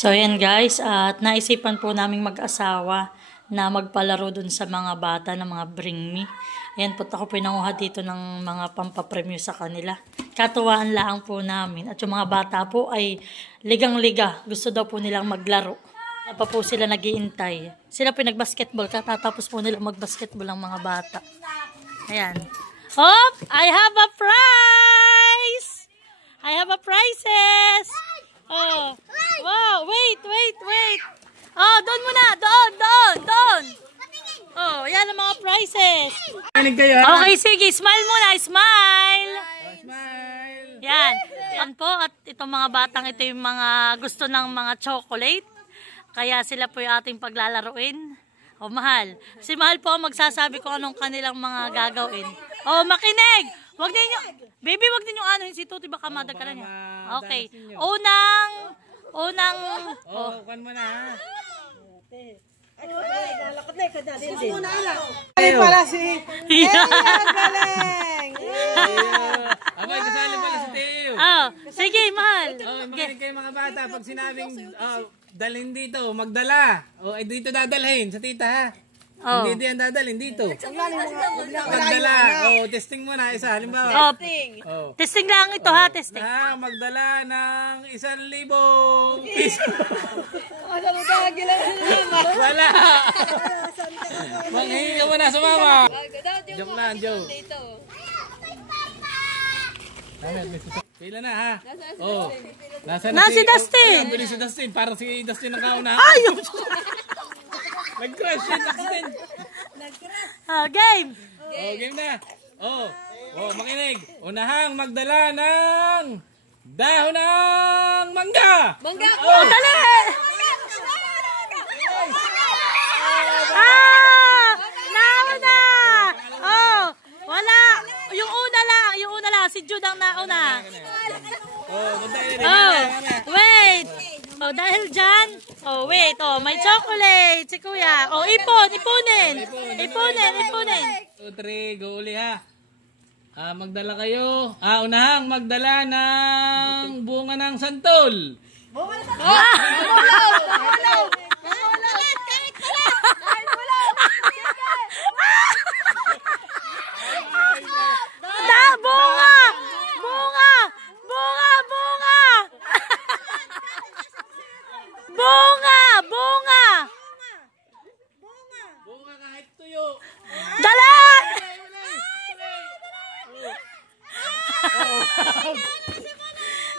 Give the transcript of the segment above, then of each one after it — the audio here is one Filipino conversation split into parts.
So yan guys, at naisipan po naming mag-asawa na magpalaro dun sa mga bata ng mga Bring Me. Ayan po, ako pinanguha dito ng mga pampapremyo sa kanila. Katuwaan lang po namin. At yung mga bata po ay ligang-liga. Gusto daw po nilang maglaro. Kaya pa po sila nag-iintay. Sila po nag-basketball. Katatapos po nilang mag-basketball ang mga bata. Ayan. Hop! I have a prize! I have a prizes! Oh. Wow, wait. Oh, doon muna. Doon. Oh, yan ang mga prizes. Okay, sige. Smile muna. Smile. Yan. Yan po. At itong mga batang ito yung mga gusto ng mga chocolate. Kaya sila po yung ating paglalaruin. Oh, Mahal. Si Mahal po magsasabi kung anong kanilang mga gagawin. Oh, makinig. Wag Baby, wag niyo anuhin si Tuti, baka madagkalan niya. Okay. Unang kan mo na ha. Ay, pala si galing. Abay, kasali pala si Teo. Oh, sige, Mahal. Makinig kayo mga bata. Pag sinabing dalhin dito, magdala. Dito dadalhin sa tita ha. Hindi yan dadalhin dito. Magdala. Testing muna isa. Halimbawa. Testing lang ito ha, testing. Magdala ng 1,000 piso. Wala. Manghingi ka muna sa mama. Joke lang, joke. Pila na ha? Na si Dustin. Bilis si Dustin. Parang si Dustin ang kauna. Ayun! Nag-crash si Dustin. Game. Game na. Makinig. Unahang magdala ng dahon ng mangga. Dali! Nauna! Wala. Yung una lang. Si Jude ang nauna. Wait. Dahil dyan. Wait. May chocolate. Si Kuya. Ipunin. 2, 3, go uli ha. Magdala kayo. Unahang magdala ng bunga ng santol. Bunga kahit tuyo. Dala!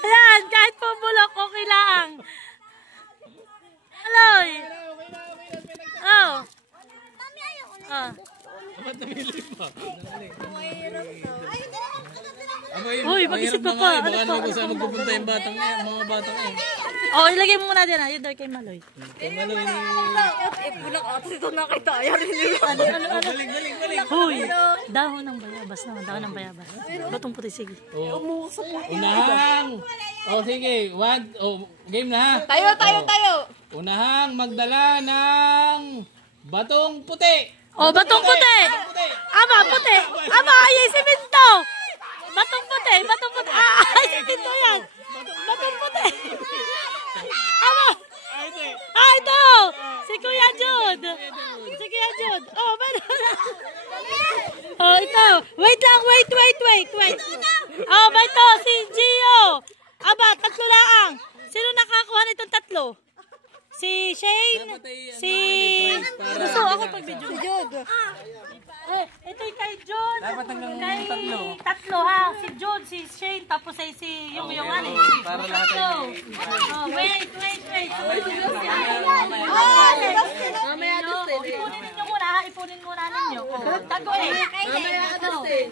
Ayan, kahit po bulok, okay lang. Aloy! Ba't namili pa? Uy, mag-isip ka pa. Baka naman kung saan magpupunta yung batang mga batang yan. Ilagay mo muna din ha. Yun daw kay Maloy. Maloy ni... Bulak ato ito nakita. Ayarin Balik. Huy, dahon ng bayabas naman. Dahon ng bayabas. Batong puti, sige. Unahang. Sige. Game na ha. Tayo. Unahang magdala ng batong puti. Batong puti. Puti. Ay, siminto. Batong puti. Ay, siminto yan. Batong puti. Ito. Si Kuya Jude. Ito. Wait lang. Ito. Si Gio. Tatlo lang. Sino nakakuha nitong tatlo? Si Shane. Gusto ako pag-video. Si Jude. Ito yung kay Jude. Dapat hanggang Tatlo ha. Si Jude, si Shane, tapos ay si yung ano. Para lahat tayo. Wait. Mamaya Dustin. Ipunin ninyo muna ha. Ipunin muna ninyo. Tago eh. Mamaya si Dustin.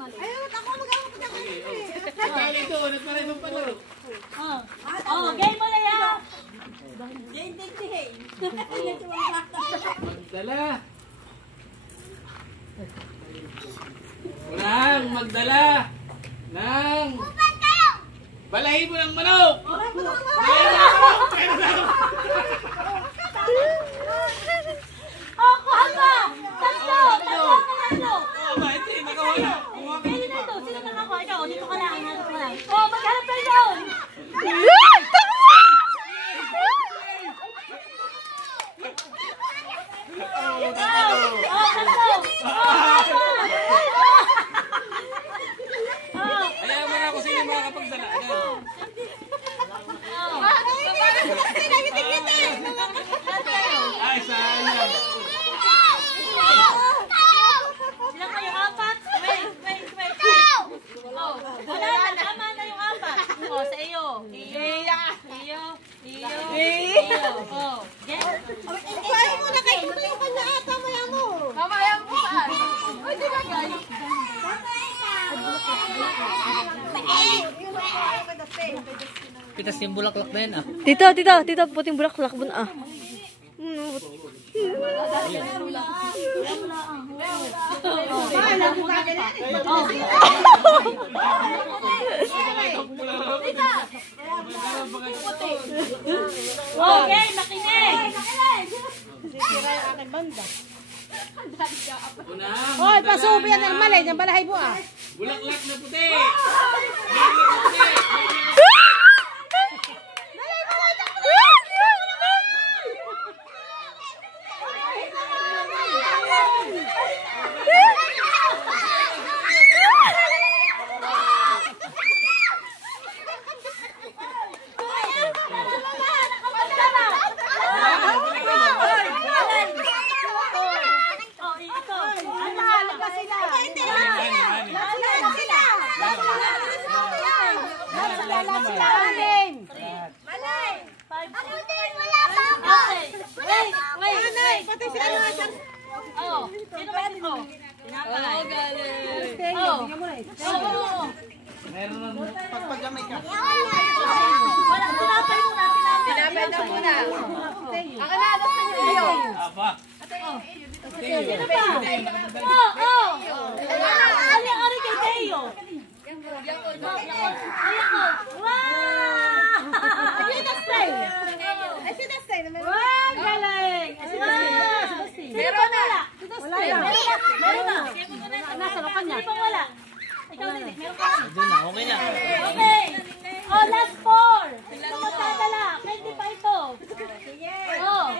Ayun, ako mag-awag na Ito, ulit pa rin mong palaro. Game mo na yan. Magdala. Unahang magdala ng balahibo ng manok. Kuha ka. Tatlo. Ito, nakawala. Sino nakakuha? Ikaw, dito ka lang. Maghanap Pitas yung bulaklak na yan ah. Tito, puting bulaklak bun ah. Okay, makinig! Sisira yung aking banda. Unang Hoy, pasubi yan ng malay, ng balahay mo ah. bulaklak na puti. Pagpagamay ka. Tinapay na muna. Ako na, gusto niyo. Aba. Sino ba? Oo. Ari kay Teo. Wow! Wow, galing! Meron na! Meron na! Nasa lokan niya. Sino wala? Ikaw din, meron ka. Doon na, okay na. Okay. Oh, last 4. Ito magdadala. Pwede pa ito. Oh.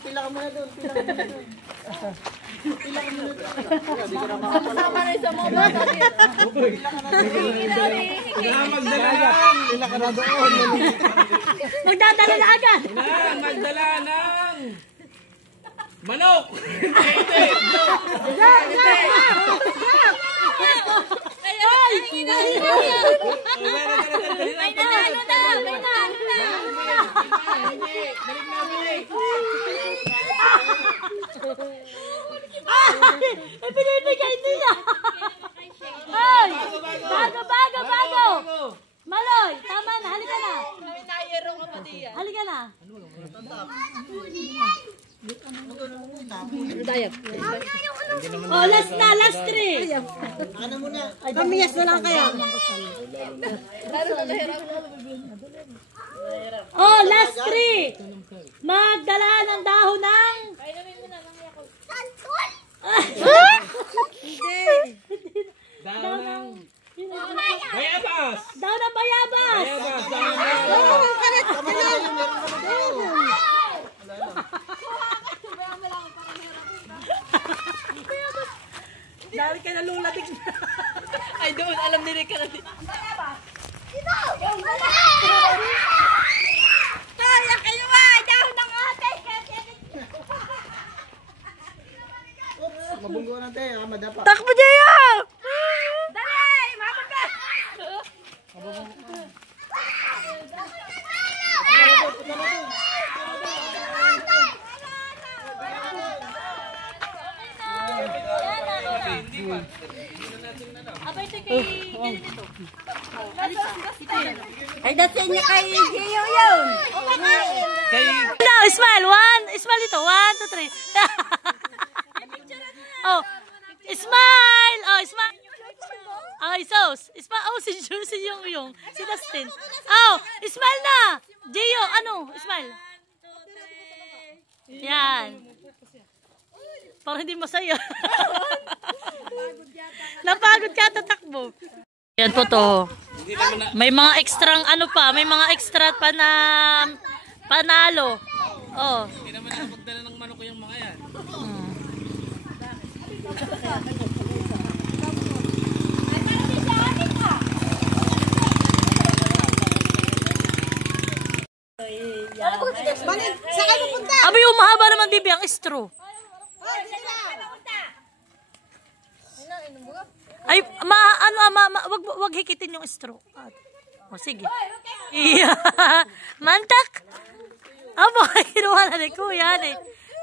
Pila ka muna doon. Sama na sa mga Magdala ka na doon. magdadala na agad. Magdala ng manok. May nanalo na! May nanalo na! Ay! Pinibigay nila! Ay! Bago! Maloy! Tama na! Halika na! Halika na! Oh, last 3! Pamiyas na lang kaya. Oh, last 3! Magdala ng dahon ng... Daw ng bayabas. Dahon ng bayabas! Dahil ka nalulatik na. Ay doon, alam nila ka na. Kaya kayo ba? Dahon ng ate! Mabunggo na tayo, madapa. Takbo Jaya! Dali! Mabag ka! Abay, ito kay... Ay, dasin niya kay Gio yun. No, smile! Smile dito! 1, 2, 3. Oh! Smile! Oh, smile! Oh, isos! Smile! Oh, si yung. Si Dustin. Oh! Smile na! Gio, ano? Smile. Yan. Parang hindi masaya. Napagod ka tatakbo. Yan po to. May mga extrang ano pa, may mga extra pa na panalo. Oh. Hindi naman na magdala ng manok yung mga yan. Saan pupunta? Abi, umahaba naman bibi ang straw. Ay, wag hikitin yung straw. O, sige. Iya. Mantak. Aba, kinuha na ni Kuya.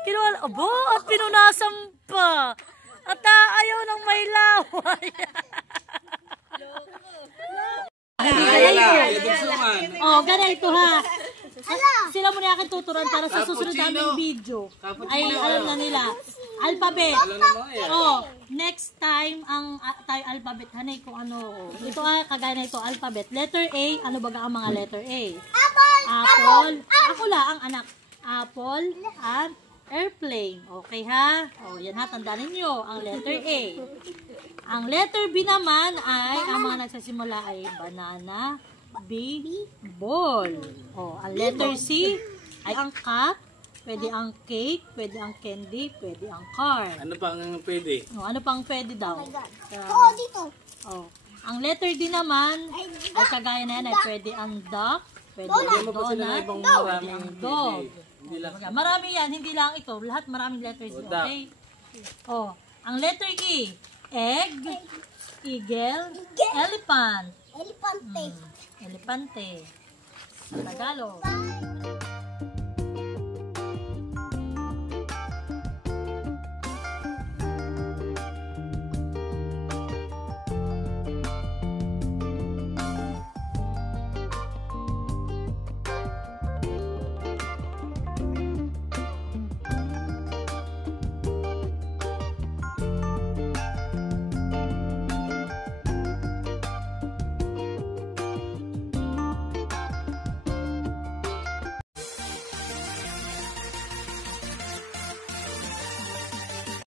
Kinuha na. Aba, at pinunasan pa. At ayaw ng may laway. Oh, ganito ha. Sila muna akin tuturuan para sa susunod naming video. Ay, alam na nila. Alphabet. Oh, next time ang tayo alphabet. Hanay kung ano. Ito kagaya na ito, alphabet. Letter A, ano baga ang mga letter A? Apple. Ako lang ang anak. Apple and airplane. Okay ha? Oh, yan ha, tandaan ninyo ang letter A. Ang letter B naman ay, ang mga nagsasimula ay banana, B, ball. Oh, ang letter C ay ang cat, pwede ang cake, pwede ang candy, pwede ang car. Ano pang pwede? Oh, ano pang pwede daw? dito. Oh, ang letter D naman ay kagaya na yan ay pwede ang duck, pwede ang donut, pwede ang dog. Marami yan, hindi lang ito. Lahat maraming letters. Okay? Oh, ang letter E, egg, eagle, elephant. Elefante. Elepante. Sa Tagalog. Bye.